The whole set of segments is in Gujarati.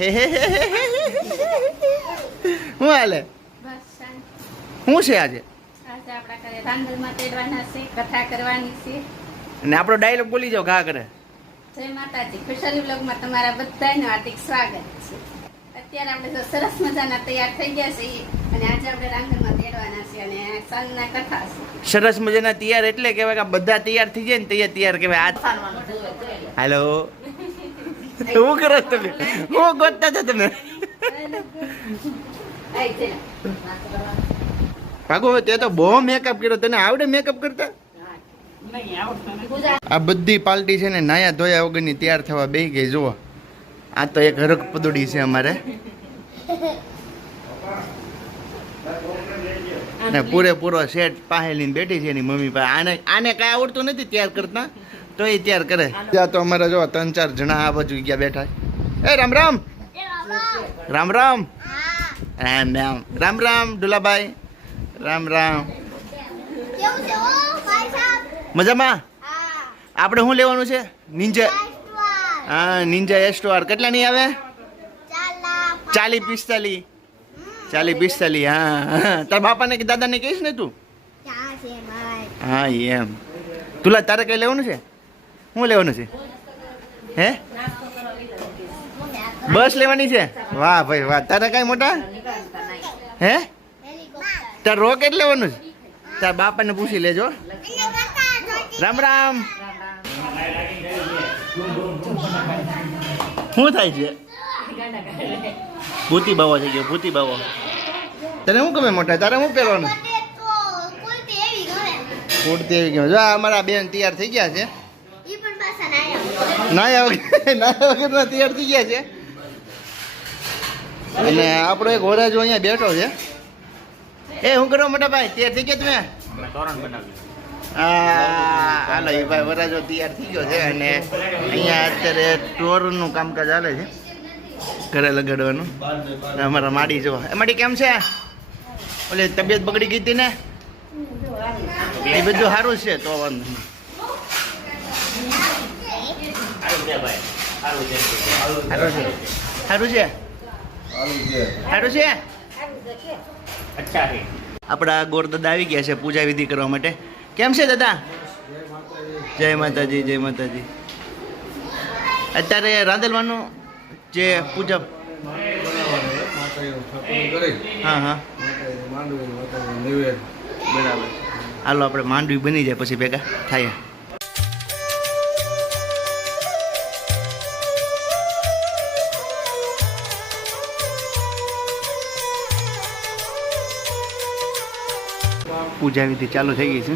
હું હાલે શું છે આજે? કથા કરવાની છે અને આપણો ડાયલોગ બોલી જાઓ ઘા કરે. જય માતાજી. ખુશાલી બ્લોગમાં તમારા બધાનું હાર્દિક સ્વાગત છે. અત્યારે આપણે જો સરસ મજાના તૈયાર થઈ ગયા છે અને આજે આપણે રાંધણમાં તેડવાના છે અને સાંજના કથા છે. સરસ મજાના તૈયાર એટલે કહેવાય કે બધા તૈયાર થઈ જાય ને તૈયાર કહેવાય. હાલો શું કરો તમે? હું ગોતતા છો તમે? ભાગો તે તો બહુ મેકઅપ કર્યો. તને આવડે મેકઅપ કરતા? આ બધી પાર્ટી છે ને નાયા ધોયા વગરની તૈયાર થવા બેસી ગઈ. જુઓ આ તો એક હરક પદુડી છે અમારે ને પૂરેપૂરો સેટ પાસે લઈને બેઠી છે એની મમ્મી પાસે. આને કાંઈ આવડતું નથી તૈયાર કરતા તો એ તૈયાર કરે. ત્યાં તો અમારે જો 3-4 જણા આ બાજુ ગયા બેઠા. એ રામ રામ રામ રામ રામ રામ રામ રામ દુલાભાઈ રામ રામ. મજામાં? આપણે શું લેવાનું છે? નિંજા. હા નિંજા S2R. કેટલા નહીં આવે? 40-45. 40-45. હા તારા બાપાને કે દાદાને કહીશ ને તું? હા એમ. તુલા તારે કઈ લેવાનું છે? શું લેવાનું છે? હે બસ લેવાની છે? વાહ ભાઈ વાહ. તારે કઈ મોટા હે તાર રોકેટ લેવાનું છે? તાર બાપાને પૂછી લેજો. રામ રામ. શું થાય છે? ભૂતી બાવો થઈ ગયો. ભૂતી બાવો. તને શું ગમે મોટા? તારે શું પહેરવાનું? કુર્તી એવી ગમે. જો અમારા બેન તૈયાર થઈ ગયા છે. નાયા વગર તૈયાર થઈ ગયા છે. અને આપણો એક વરાજો અહીંયા બેઠો છે. એ શું કરો મોટા ભાઈ? તૈયાર થઈ ગયા તમે? હાલો એ ભાઈ વરાજો તૈયાર થઈ ગયો છે અને અહીંયા અત્યારે ટોરનું કામકાજ ચાલે છે ઘરે લગાડવાનું. અમારા માડી જો. એ માડી કેમ છે? ઓલે તબિયત બગડી ગઈ હતી ને એ બધું સારું છે તો વાંધો નહીં. સારું છે સારું છે. આપણા ગોર દાદા આવી ગયા છે પૂજા વિધિ કરવા માટે. કેમ છે દાદા? જય માતાજી જય માતાજી. અત્યારે રાંધેલવાનું જે પૂજા હા હા બરાબર. હાલો આપણે માંડવી બની જાય પછી ભેગા થાય. પૂજા વિધિ ચાલુ થઈ ગઈ છે.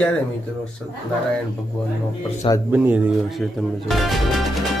અત્યારે મિત્રો સત્યનારાયણ ભગવાનનો પ્રસાદ બની રહ્યો છે, તમે જોવો છો.